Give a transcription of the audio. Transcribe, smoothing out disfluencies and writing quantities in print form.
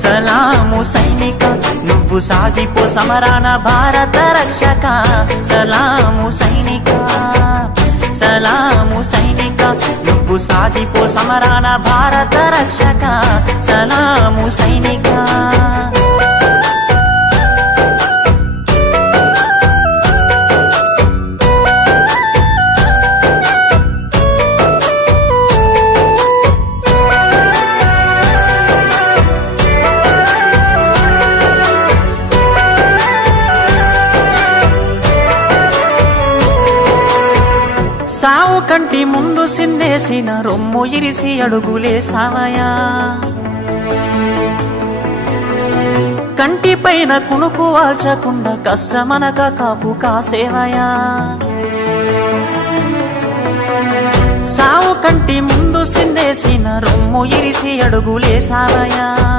సలాము సైనిక నువ్వు సాగిపో సమరాన భారత రక్షక సలాము సైనిక సలాము సైనిక నువ్వు సాగిపో సమరాన భారత రక్షక సలాము సైనిక సావు కంటి ముందు సిందేసిన రొమ్ము ఇరిసి అడుగులేసావయా కంటి పైన కునుకు వాల్చకుండా కష్టమనక కాపు కాసేవయా సావు కంటి ముందు సిందేసిన రొమ్ము ఇరిసి అడుగులేసావయా